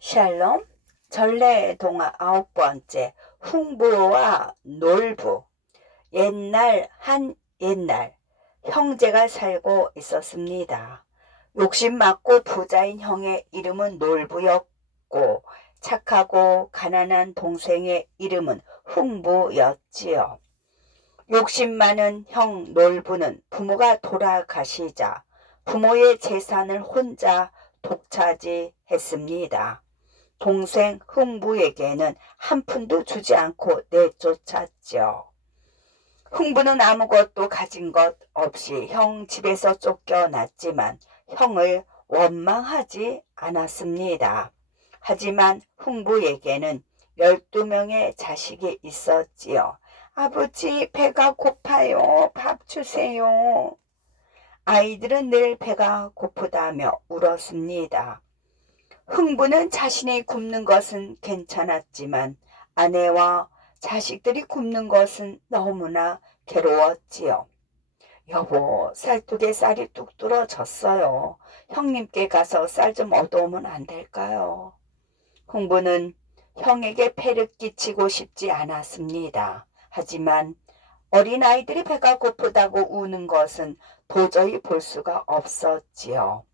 샬롬, 전래동화 9번째, 흥부와 놀부. 한 옛날 형제가 살고 있었습니다. 욕심 많고 부자인 형의 이름은 놀부였고 착하고 가난한 동생의 이름은 흥부였지요. 욕심 많은 형 놀부는 부모가 돌아가시자 부모의 재산을 혼자 독차지했습니다. 동생 흥부에게는 한 푼도 주지 않고 내쫓았죠. 흥부는 아무것도 가진 것 없이 형 집에서 쫓겨났지만 형을 원망하지 않았습니다. 하지만 흥부에게는 12명의 자식이 있었지요. 아버지, 배가 고파요. 밥 주세요. 아이들은 늘 배가 고프다며 울었습니다. 흥부는 자신이 굶는 것은 괜찮았지만 아내와 자식들이 굶는 것은 너무나 괴로웠지요. 여보, 쌀국에 쌀이 뚝 떨어졌어요. 형님께 가서 쌀 좀 얻어오면 안 될까요? 흥부는 형에게 폐를 끼치고 싶지 않았습니다. 하지만 어린아이들이 배가 고프다고 우는 것은 도저히 볼 수가 없었지요.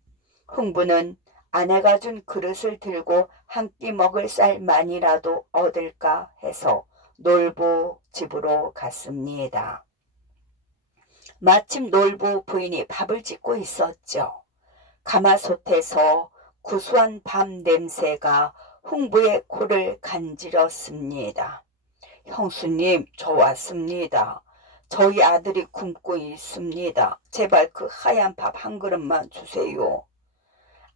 흥부는 아내가 준 그릇을 들고 한 끼 먹을 쌀만이라도 얻을까 해서 놀부 집으로 갔습니다. 마침 놀부 부인이 밥을 짓고 있었죠. 가마솥에서 구수한 밥 냄새가 흥부의 코를 간지럽습니다. 형수님, 저 왔습니다. 저희 아들이 굶고 있습니다. 제발 그 하얀 밥 한 그릇만 주세요.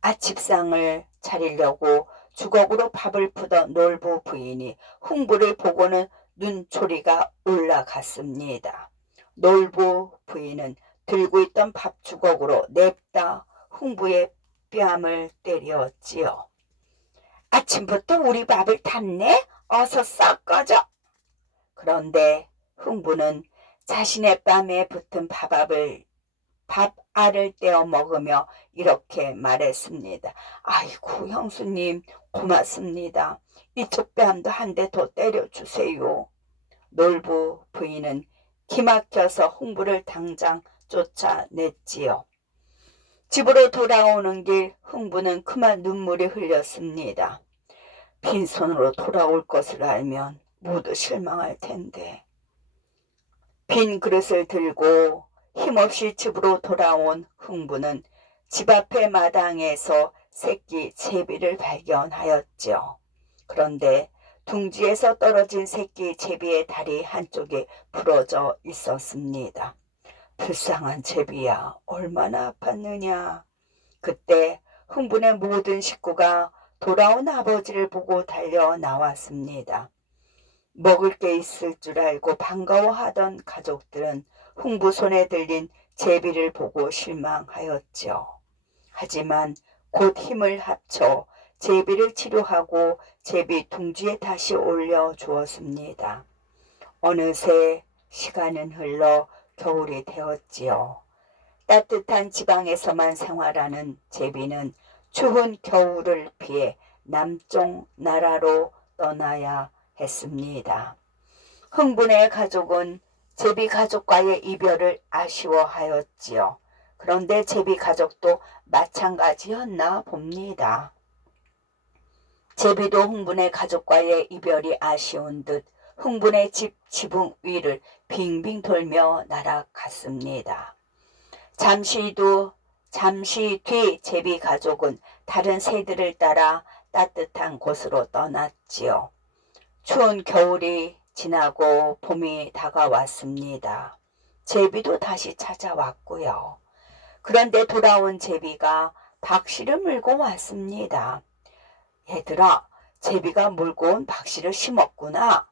아침상을 차리려고 주걱으로 밥을 푸던 놀부 부인이 흥부를 보고는 눈초리가 올라갔습니다. 놀부 부인은 들고 있던 밥주걱으로 냅다 흥부의 뺨을 때렸지요. 아침부터 우리 밥을 탔네? 어서 싹 꺼져! 그런데 흥부는 자신의 뺨에 붙은 밥알을 떼어 먹으며 이렇게 말했습니다. 아이고, 형수님 고맙습니다. 이쪽 뺨도 한 대 더 때려주세요. 놀부 부인은 기막혀서 흥부를 당장 쫓아냈지요. 집으로 돌아오는 길 흥부는 그만 눈물이 흘렸습니다. 빈손으로 돌아올 것을 알면 모두 실망할 텐데. 빈 그릇을 들고 힘없이 집으로 돌아온 흥부는 집 앞의 마당에서 새끼 제비를 발견하였죠. 그런데 둥지에서 떨어진 새끼 제비의 다리 한쪽이 부러져 있었습니다. 불쌍한 제비야, 얼마나 아팠느냐. 그때 흥부의 모든 식구가 돌아온 아버지를 보고 달려 나왔습니다. 먹을 게 있을 줄 알고 반가워하던 가족들은 흥부 손에 들린 제비를 보고 실망하였죠. 하지만 곧 힘을 합쳐 제비를 치료하고 제비 둥지에 다시 올려주었습니다. 어느새 시간은 흘러 겨울이 되었지요. 따뜻한 지방에서만 생활하는 제비는 추운 겨울을 피해 남쪽 나라로 떠나야 했습니다. 흥분의 가족은 제비 가족과의 이별을 아쉬워하였지요. 그런데 제비 가족도 마찬가지였나 봅니다. 제비도 흥분의 가족과의 이별이 아쉬운 듯 흥분의 지붕 위를 빙빙 돌며 날아갔습니다. 잠시 뒤 제비 가족은 다른 새들을 따라 따뜻한 곳으로 떠났지요. 추운 겨울이 지나고 봄이 다가왔습니다. 제비도 다시 찾아왔고요. 그런데 돌아온 제비가 박씨를 물고 왔습니다. 얘들아, 제비가 물고 온 박씨를 심자구나.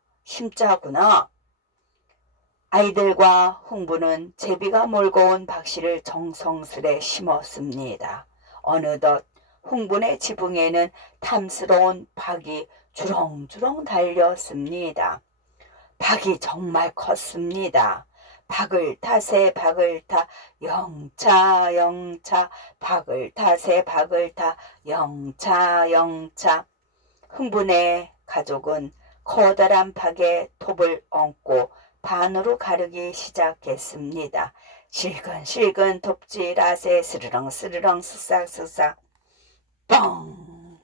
아이들과 흥부는 제비가 몰고 온 박씨를 정성스레 심었습니다. 어느덧 흥분의 지붕에는 탐스러운 박이 주렁주렁 달렸습니다. 박이 정말 컸습니다. 박을 타세 박을 타 영차 박을 타세 박을 타 영차 흥분의 가족은 커다란 팍에 톱을 얹고 반으로 가르기 시작했습니다. 실근실근 톱질하세 스르렁 스르렁 쓱싹쓱싹 뻥!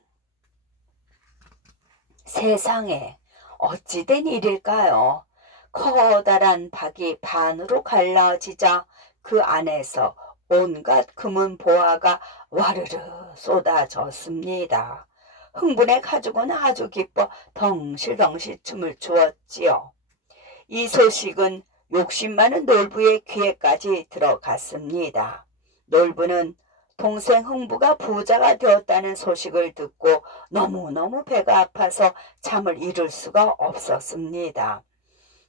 세상에 어찌된 일일까요? 커다란 팍이 반으로 갈라지자 그 안에서 온갖 금은 보화가 와르르 쏟아졌습니다. 흥분의 가족은 아주 기뻐 덩실덩실 춤을 추었지요. 이 소식은 욕심 많은 놀부의 귀에까지 들어갔습니다. 놀부는 동생 흥부가 부자가 되었다는 소식을 듣고 너무너무 배가 아파서 잠을 이룰 수가 없었습니다.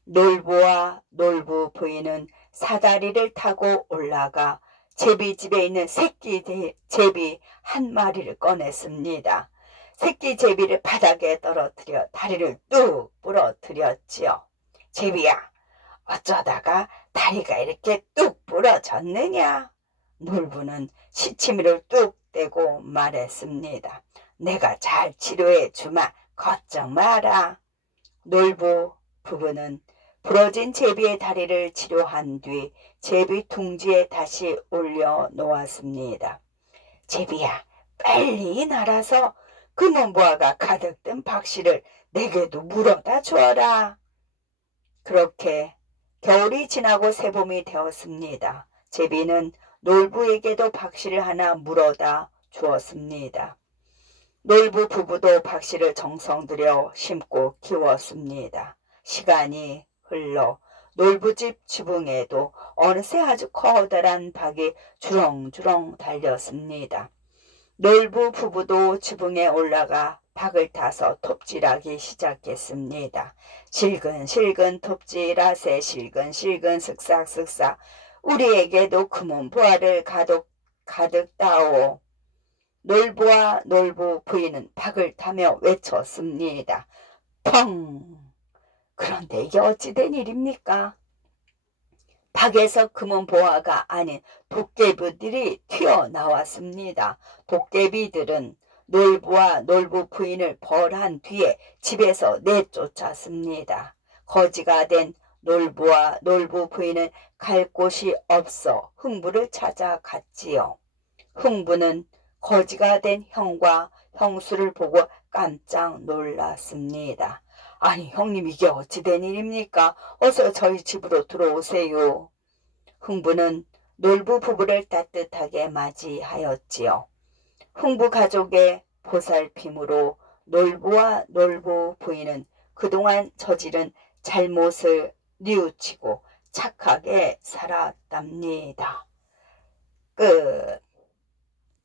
놀부와 놀부 부인은 사다리를 타고 올라가 제비집에 있는 새끼 제비 한 마리를 꺼냈습니다. 새끼 제비를 바닥에 떨어뜨려 다리를 뚝 부러뜨렸지요. 제비야, 어쩌다가 다리가 이렇게 뚝 부러졌느냐? 놀부는 시치미를 뚝 떼고 말했습니다. 내가 잘 치료해 주마. 걱정 마라. 놀부 부부는 부러진 제비의 다리를 치료한 뒤 제비 둥지에 다시 올려 놓았습니다. 제비야, 빨리 날아서 금은보화가 가득 든 박씨를 내게도 물어다 주어라. 그렇게 겨울이 지나고 새봄이 되었습니다. 제비는 놀부에게도 박씨를 하나 물어다 주었습니다. 놀부 부부도 박씨를 정성 들여 심고 키웠습니다. 시간이 흘러 놀부집 지붕에도 어느새 아주 커다란 박이 주렁주렁 달렸습니다. 놀부 부부도 지붕에 올라가 박을 타서 톱질하기 시작했습니다. 실근실근 톱질하세 실근실근 슥싹슥싹 우리에게도 금은 보화를 가득 따오. 놀부와 놀부 부인은 박을 타며 외쳤습니다. 펑! 그런데 이게 어찌된 일입니까? 박에서 금은 보화가 아닌 도깨비들이 튀어나왔습니다. 도깨비들은 놀부와 놀부 부인을 벌한 뒤에 집에서 내쫓았습니다. 거지가 된 놀부와 놀부 부인은 갈 곳이 없어 흥부를 찾아갔지요. 흥부는 거지가 된 형과 형수를 보고 깜짝 놀랐습니다. 아니 형님 이게 어찌된 일입니까? 어서 저희 집으로 들어오세요. 흥부는 놀부 부부를 따뜻하게 맞이하였지요. 흥부 가족의 보살핌으로 놀부와 놀부 부인은 그동안 저지른 잘못을 뉘우치고 착하게 살았답니다. 끝.